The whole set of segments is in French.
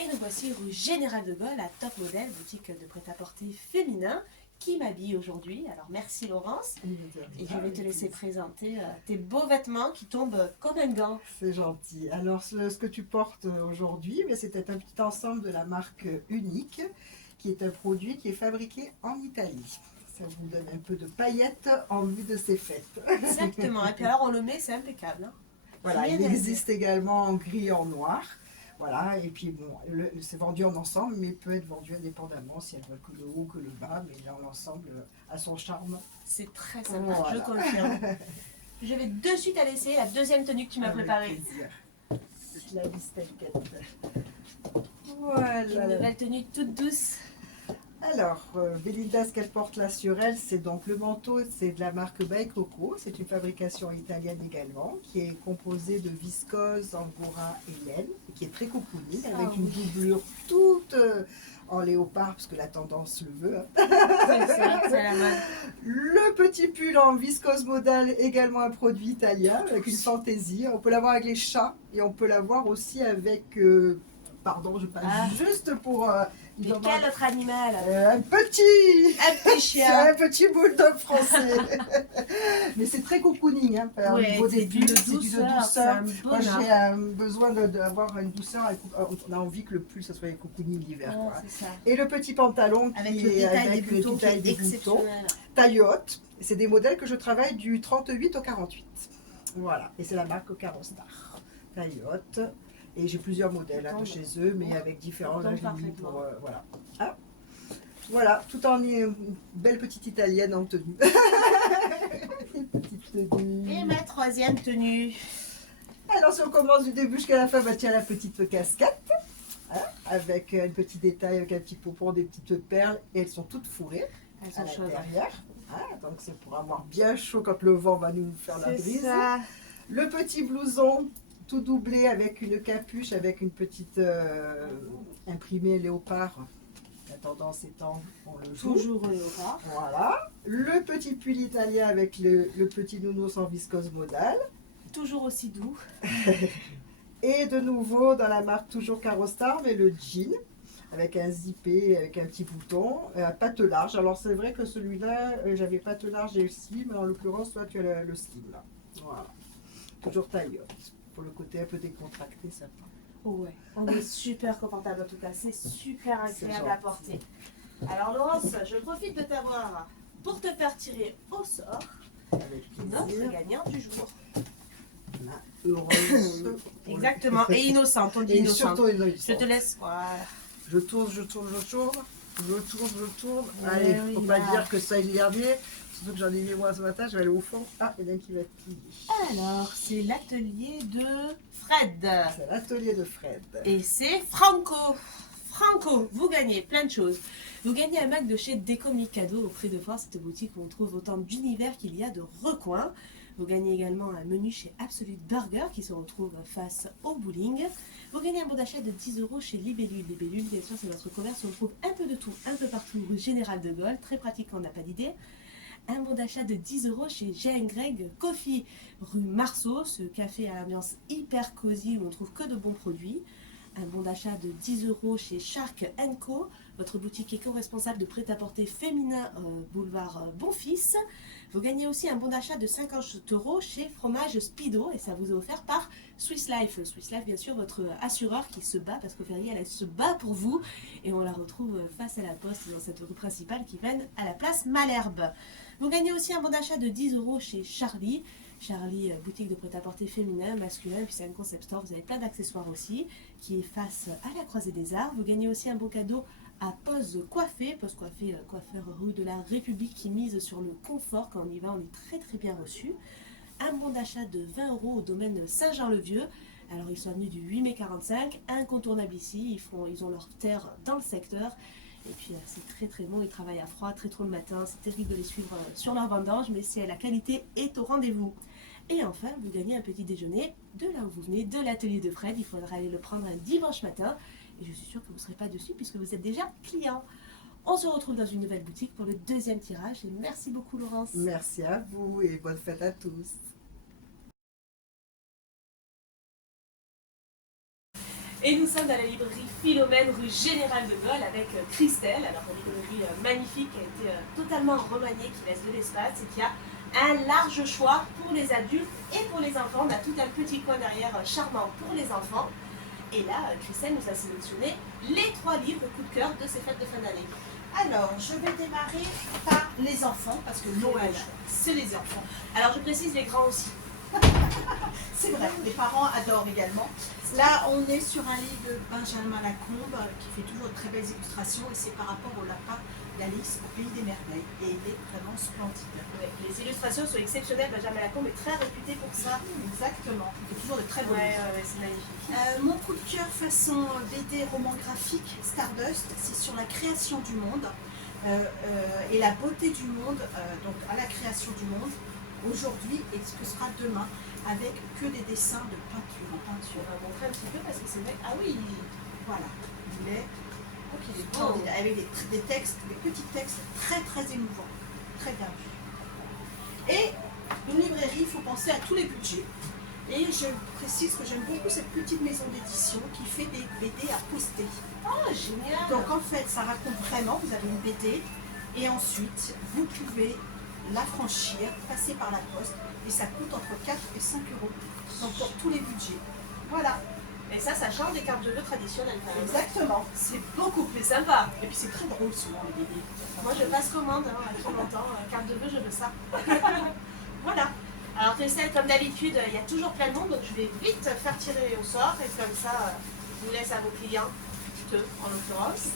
Et nous voici rue Général de Gaulle à Top Model, boutique de prêt-à-porter féminin qui m'habille aujourd'hui. Alors merci Laurence. Et je vais te laisser présenter tes beaux vêtements qui tombent comme un gant. C'est gentil. Alors ce que tu portes aujourd'hui, c'était un petit ensemble de la marque Unique, qui est un produit qui est fabriqué en Italie. Ça vous donne un peu de paillettes en vue de ces fêtes. Exactement. Et puis alors on le met, c'est impeccable. Hein. Voilà, Rien il à existe également en gris et en noir. Voilà, et puis bon, c'est vendu en ensemble, mais peut être vendu indépendamment si elles veulent que le haut, que le bas, mais dans l'ensemble a son charme. C'est très sympa, Voilà. je confirme. Je vais de suite à laisser la deuxième tenue que tu m'as Avec préparée. plaisir. La bistinquette. Une Voilà. nouvelle tenue toute douce. Alors, Belinda, ce qu'elle porte là sur elle, c'est donc le manteau, c'est de la marque By Coco. C'est une fabrication italienne également, qui est composée de viscose, angora et laine, et qui est très cocooning, avec une doublure toute en léopard, parce que la tendance le veut. Hein. C'est ça, c'est la mode. Le petit pull en viscose modal, également un produit italien, avec une fantaisie. On peut l'avoir avec les chats, et on peut l'avoir aussi avec... pardon, je passe juste pour... Mais quel autre animal? un petit chien. un petit bulldog français. Mais c'est très cocooning, hein, au niveau des bulles, c'est d'une douceur. Moi j'ai besoin d'avoir une douceur, on a envie que le pull ça soit cocooning l'hiver. Et le petit pantalon qui avec est avec le le détail des boutons, taille haute. C'est des modèles que je travaille du 38 au 48. Voilà, et c'est la marque Carostar. Taille haute. Et j'ai plusieurs modèles de chez eux, mais avec différents âges limites pour voilà. Ah, voilà, tout en une belle petite italienne en tenue. Petite tenue. Et ma troisième tenue. Alors si on commence du début jusqu'à la fin, bah, tiens la petite casquette, hein, avec un petit détail, avec un petit pompon, des petites perles, et elles sont toutes fourrées à l'intérieur. Hein, donc c'est pour avoir bien chaud quand le vent va nous faire la brise. Ça. Le petit blouson tout doublé avec une capuche, avec une petite imprimée léopard. La tendance étant, on le joue. Toujours léopard. Voilà. Le petit pull italien avec le petit nounours en viscose modal. Toujours aussi doux. Et de nouveau, dans la marque toujours Carostar, mais le jean, avec un zippé, avec un petit bouton, à patte large. Alors c'est vrai que celui-là, j'avais patte large et slim, mais en l'occurrence, toi tu as le slim là. Voilà. Toujours taille haute. Pour le côté un peu décontracté, sympa. Ouais, on est super confortable en tout cas, c'est super agréable à porter. Alors Laurence, je profite de t'avoir pour te faire tirer au sort notre gagnante du jour. Heureuse. Exactement, et innocente, on dit innocente. Je te laisse, voilà. Je tourne. Allez, faut pas dire que ça est le dernier. Surtout que j'en ai mis moi ce matin, je vais aller au fond. Ah, il y en a un qui va être plié. Alors, c'est l'atelier de Fred. C'est l'atelier de Fred. Et c'est Franco. Franco, vous gagnez plein de choses. Vous gagnez un Mac de chez Déco Mikado auprès de Fort, cette boutique où on trouve autant d'univers qu'il y a de recoins. Vous gagnez également un menu chez Absolute Burger qui se retrouve face au bowling. Vous gagnez un bon d'achat de 10 € chez Libellule. Libellule, bien sûr, c'est notre commerce où on trouve un peu de tout, un peu partout, rue Général de Gaulle. Très pratique quand on n'a pas d'idée. Un bon d'achat de 10 € chez Jean Greg Coffee, rue Marceau, ce café à l'ambiance hyper cosy où on trouve que de bons produits. Un bon d'achat de 10 € chez Shark & Co, votre boutique éco-responsable de prêt-à-porter féminin boulevard Bonfils. Vous gagnez aussi un bon d'achat de 50 € chez Fromage Speedo et ça vous est offert par Swiss Life. Swiss Life, bien sûr, votre assureur qui se bat parce qu'au Ferrier, elle se bat pour vous et on la retrouve face à la poste dans cette rue principale qui mène à la place Malherbe. Vous gagnez aussi un bon d'achat de 10 € chez Charlie. Charlie, boutique de prêt-à-porter féminin, masculin, puis c'est un concept store. Vous avez plein d'accessoires aussi, qui est face à la Croisée des Arts. Vous gagnez aussi un beau cadeau à Pose Coiffée. Pose Coiffée, coiffeur rue de la République qui mise sur le confort. Quand on y va, on est très très bien reçu. Un bon d'achat de 20 € au domaine Saint-Jean-le-Vieux. Alors ils sont venus du 8 mai 45, incontournable ici. Ils ont leur terre dans le secteur. Et puis c'est très très bon, ils travaillent à froid, très tôt le matin, c'est terrible de les suivre sur leur vendange, mais la qualité est au rendez-vous. Et enfin, vous gagnez un petit déjeuner de là où vous venez, de l'atelier de Fred. Il faudra aller le prendre un dimanche matin. Et je suis sûre que vous ne serez pas dessus puisque vous êtes déjà client. On se retrouve dans une nouvelle boutique pour le deuxième tirage. Et merci beaucoup Laurence. Merci à vous et bonne fête à tous. Et nous sommes dans la librairie Philomène, rue Général de Gaulle, avec Christelle. Alors, une librairie magnifique qui a été totalement remaniée, qui laisse de l'espace et qui a un large choix pour les adultes et pour les enfants. On a tout un petit coin derrière charmant pour les enfants. Et là, Christelle nous a sélectionné les 3 livres coup de cœur de ces fêtes de fin d'année. Alors, je vais démarrer par les enfants, parce que Noël, c'est les enfants. Alors, je précise les grands aussi. C'est vrai, les parents adorent également. Là, on est sur un livre de Benjamin Lacombe qui fait toujours de très belles illustrations et c'est par rapport au lapin d'Alice au Pays des Merveilles. Et il est vraiment splendide. Ouais, les illustrations sont exceptionnelles. Benjamin Lacombe est très réputé pour ça. Exactement, il fait toujours de très beaux livres. C'est magnifique. Mon coup de cœur façon BD roman graphique Stardust, c'est sur la création du monde et la beauté du monde, donc à la création du monde aujourd'hui et ce que sera demain avec que des dessins de peinture en peinture. On va montrer un petit peu parce que c'est vrai. Ah oui, Voilà, il est ok, il est beau, beau. avec des textes, des petits textes très très émouvants, très bien vus. Et une librairie, il faut penser à tous les budgets. Et je précise que j'aime beaucoup cette petite maison d'édition qui fait des BD à poster. Oh, génial. Donc en fait, ça raconte vraiment, vous avez une BD et ensuite, vous pouvez la franchir, passer par la poste et ça coûte entre 4 et 5 euros. Donc pour tous les budgets. Voilà, Et ça change des cartes de vœux traditionnelles quand même. exactement. C'est beaucoup plus sympa. Et puis c'est très drôle souvent les BD. Moi, je passe commande à trop longtemps. Carte de vœux, je veux ça. Voilà. Alors, Christelle, comme d'habitude, il y a toujours plein de monde, donc je vais vite faire tirer au sort et comme ça, je vous laisse à vos clients, en l'occurrence.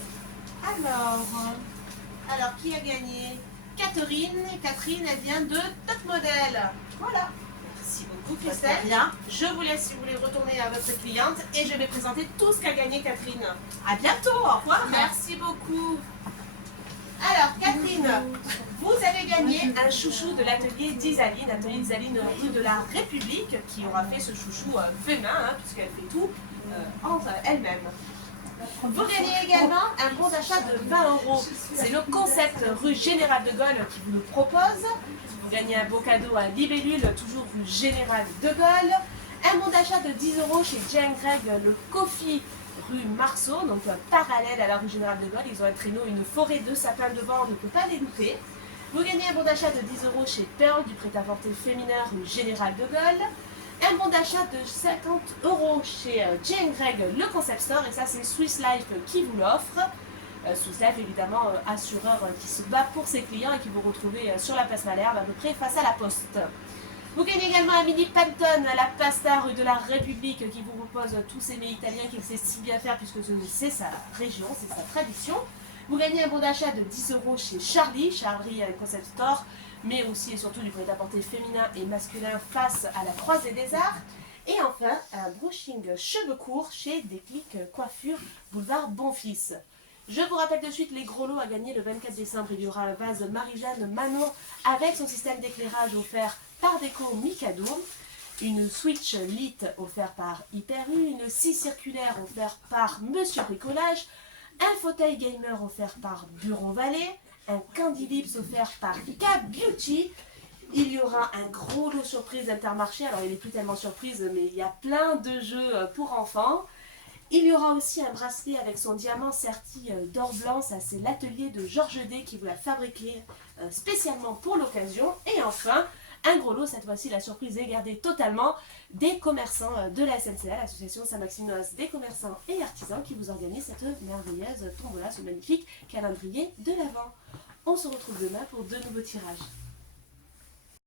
Alors, qui a gagné? Catherine. Catherine, elle vient de Top Model. Voilà. Merci beaucoup, Très Christelle. bien. Je vous laisse si vous voulez retourner à votre cliente et je vais présenter tout ce qu'a gagné Catherine. À bientôt, au revoir. Merci beaucoup. Alors, Catherine, vous avez gagné un chouchou de l'atelier d'Isaline, atelier d'Isaline rue de la République, qui aura fait ce chouchou fait main, puisqu'elle fait tout entre elle-même. Vous gagnez également un bon d'achat de 20 euros. C'est le concept rue Général de Gaulle qui vous le propose. Vous gagnez un beau cadeau à Libellule, toujours rue Général de Gaulle. Un bon d'achat de 10 euros chez Jane Greg, le Coffee rue Marceau, donc parallèle à la rue Général de Gaulle. Ils ont un traîneau, une forêt de sapins devant, on ne peut pas les louper. Vous gagnez un bon d'achat de 10 euros chez Pearl, du prêt-à-porter féminin rue Général de Gaulle. Un bon d'achat de 50 euros chez Jane Greg, le Concept Store, et ça c'est Swiss Life qui vous l'offre. Swiss Life évidemment assureur qui se bat pour ses clients et qui vous retrouvez sur la place Malherbe à peu près face à la poste. Vous gagnez également un mini Pantone à la pasta rue de la République qui vous propose tous ces mets italiens qu'il sait si bien faire puisque c'est sa région, c'est sa tradition. Vous gagnez un bon d'achat de 10 euros chez Charlie Concept Store, mais aussi et surtout du prêt-à-porter féminin et masculin face à la Croisée des Arts. Et enfin, un brushing cheveux courts chez Déclic Coiffure, boulevard Bonfils. Je vous rappelle de suite les gros lots à gagner le 24 décembre. Il y aura un vase Marie-Jeanne Manon avec son système d'éclairage offert par Déco Mikado, une Switch Lite offerte par Hyper U, une scie circulaire offerte par Monsieur Bricolage, un fauteuil gamer offert par Buron Vallée, un Candy Lips offert par K Beauty. Il y aura un gros lot surprise d'Intermarché. Alors il n'est plus tellement surprise, mais il y a plein de jeux pour enfants. Il y aura aussi un bracelet avec son diamant serti d'or blanc. Ça c'est l'atelier de Georges D qui vous l'a fabriqué spécialement pour l'occasion. Et enfin, un gros lot, cette fois-ci la surprise est gardée totalement, des commerçants de la SNCA, l'association Saint-Maxime-Noailles des commerçants et artisans qui vous organise cette merveilleuse tombola, ce magnifique calendrier de l'Avent. On se retrouve demain pour de nouveaux tirages.